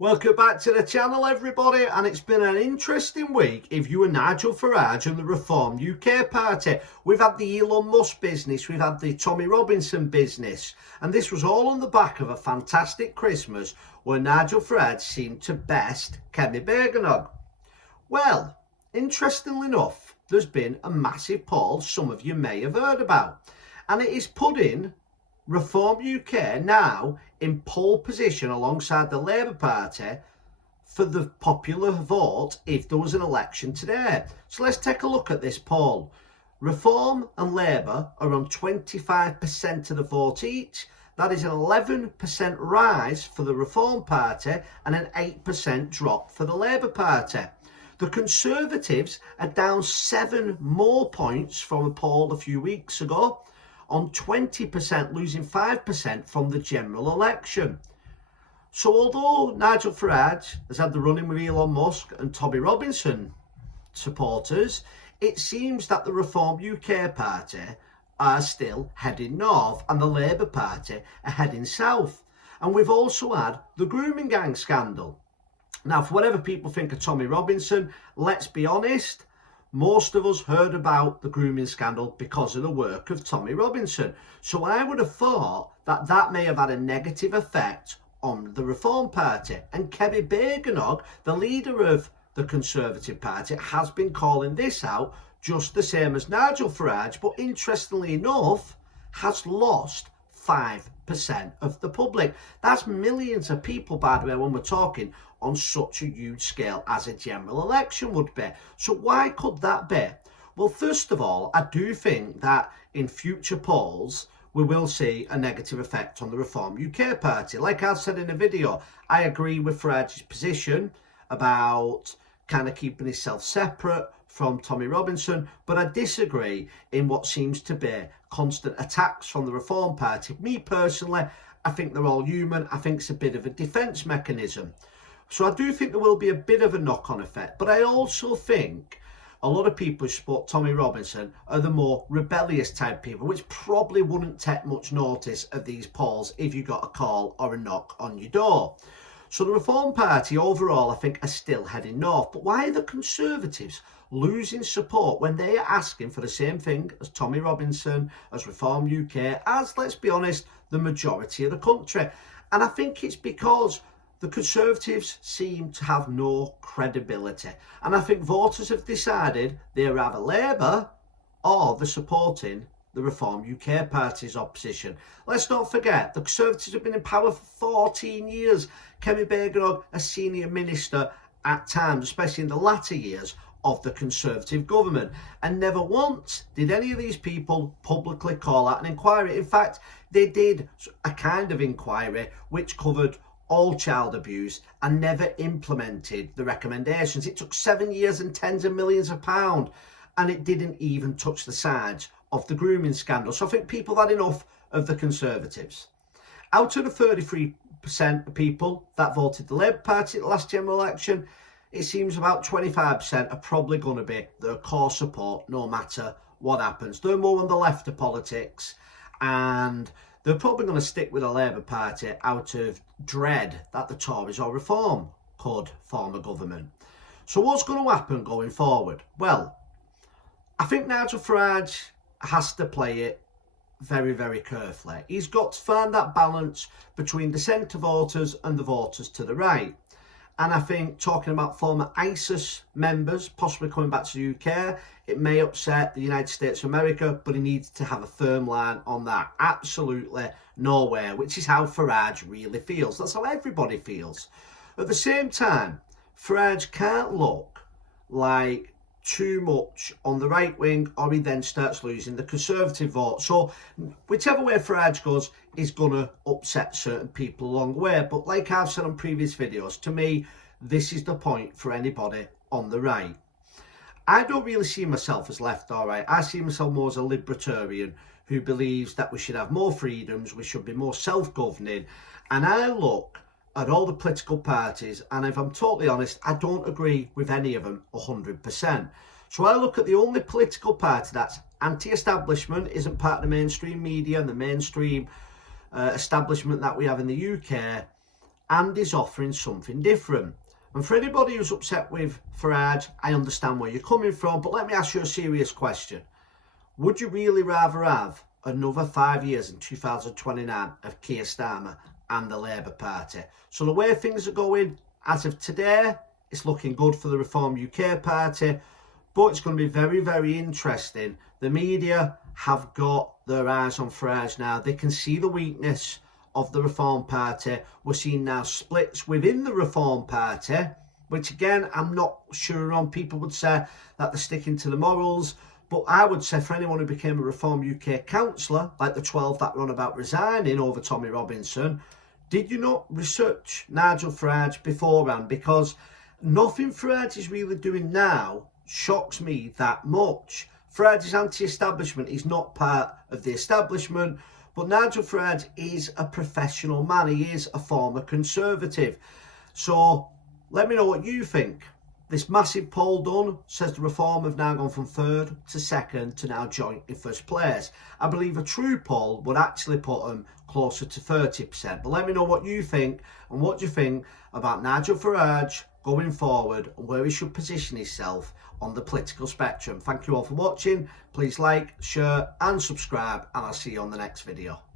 Welcome back to the channel, everybody, and it's been an interesting week if you were Nigel Farage and the Reform UK Party. We've had the Elon Musk business, we've had the Tommy Robinson business, and this was all on the back of a fantastic Christmas where Nigel Farage seemed to best Kemi Bergenog. Well, interestingly enough, there's been a massive poll some of you may have heard about, and it is putting Reform UK now in pole position alongside the Labour Party for the popular vote if there was an election today. So let's take a look at this poll. Reform and Labour are on 25% of the vote each. That is an 11% rise for the Reform Party and an 8% drop for the Labour Party. The Conservatives are down 7 more points from a poll a few weeks ago, on 20%, losing 5% from the general election. So although Nigel Farage has had the run-in with Elon Musk and Tommy Robinson supporters, it seems that the Reform UK Party are still heading north and the Labour Party are heading south. And we've also had the grooming gang scandal. Now, for whatever people think of Tommy Robinson, let's be honest, most of us heard about the grooming scandal because of the work of Tommy Robinson. So I would have thought that that may have had a negative effect on the Reform Party. And Kemi Bergenog, the leader of the Conservative Party, has been calling this out just the same as Nigel Farage, but interestingly enough, has lost 5% of the public. That's millions of people, by the way, when we're talking on such a huge scale as a general election would be. So why could that be? Well, first of all, I do think that in future polls, we will see a negative effect on the Reform UK Party. Like I've said in a video, I agree with Farage's position about kind of keeping himself separate from Tommy Robinson, but I disagree in what seems to be constant attacks from the Reform Party. Me personally, I think they're all human. I think it's a bit of a defence mechanism. So I do think there will be a bit of a knock-on effect, but I also think a lot of people who support Tommy Robinson are the more rebellious type people, which probably wouldn't take much notice of these polls if you got a call or a knock on your door. So the Reform Party overall, I think, are still heading north. But why are the Conservatives losing support when they are asking for the same thing as Tommy Robinson, as Reform UK, as, let's be honest, the majority of the country? And I think it's because the Conservatives seem to have no credibility. And I think voters have decided they're either Labour or they're supporting the Reform UK Party's opposition. Let's not forget, the Conservatives have been in power for 14 years. Kemi Bergenog, a senior minister at times, especially in the latter years of the Conservative government. And never once did any of these people publicly call out an inquiry. In fact, they did a kind of inquiry which covered all child abuse and never implemented the recommendations. It took 7 years and tens of millions of pounds, and it didn't even touch the sides of the grooming scandal. So I think people have had enough of the Conservatives. Out of the 33% of people that voted the Labour Party at the last general election, it seems about 25% are probably going to be their core support no matter what happens. They're more on the left of politics, and they're probably going to stick with the Labour Party out of dread that the Tories or Reform could form a government. So what's going to happen going forward? Well, I think Nigel Farage has to play it very, very carefully. He's got to find that balance between the centre voters and the voters to the right. And I think talking about former ISIS members possibly coming back to the UK, it may upset the United States of America, but he needs to have a firm line on that. Absolutely nowhere, which is how Farage really feels. That's how everybody feels. At the same time, Farage can't look like too much on the right wing, or he then starts losing the Conservative vote. So whichever way Farage goes is going to upset certain people along the way. But like I've said on previous videos, to me, this is the point for anybody on the right. I don't really see myself as left or right. I see myself more as a libertarian who believes that we should have more freedoms, we should be more self-governing. And I look at all the political parties, and if I'm totally honest, I don't agree with any of them 100%. So I look at the only political party that's anti-establishment, isn't part of the mainstream media and the mainstream establishment that we have in the UK, and is offering something different. And for anybody who's upset with Farage, I understand where you're coming from, but let me ask you a serious question. Would you really rather have another 5 years in 2029 of Keir Starmer and the Labour Party? So the way things are going, as of today, it's looking good for the Reform UK Party, but it's going to be very, very interesting. The media have got their eyes on Farage now. They can see the weakness of the Reform Party. We're seeing now splits within the Reform Party, which again, I'm not sure on. People would say that they're sticking to the morals, but I would say for anyone who became a Reform UK councillor, like the 12 that were on about resigning over Tommy Robinson, did you not research Nigel Farage beforehand? Because nothing Farage is really doing now shocks me that much. Farage's anti-establishment is not part of the establishment, but Nigel Farage is a professional man. He is a former Conservative. So let me know what you think. This massive poll done says the Reform have now gone from third to second to now joint in first place. I believe a true poll would actually put them closer to 30%. But let me know what you think, and what do you think about Nigel Farage going forward and where he should position himself on the political spectrum. Thank you all for watching. Please like, share and subscribe, and I'll see you on the next video.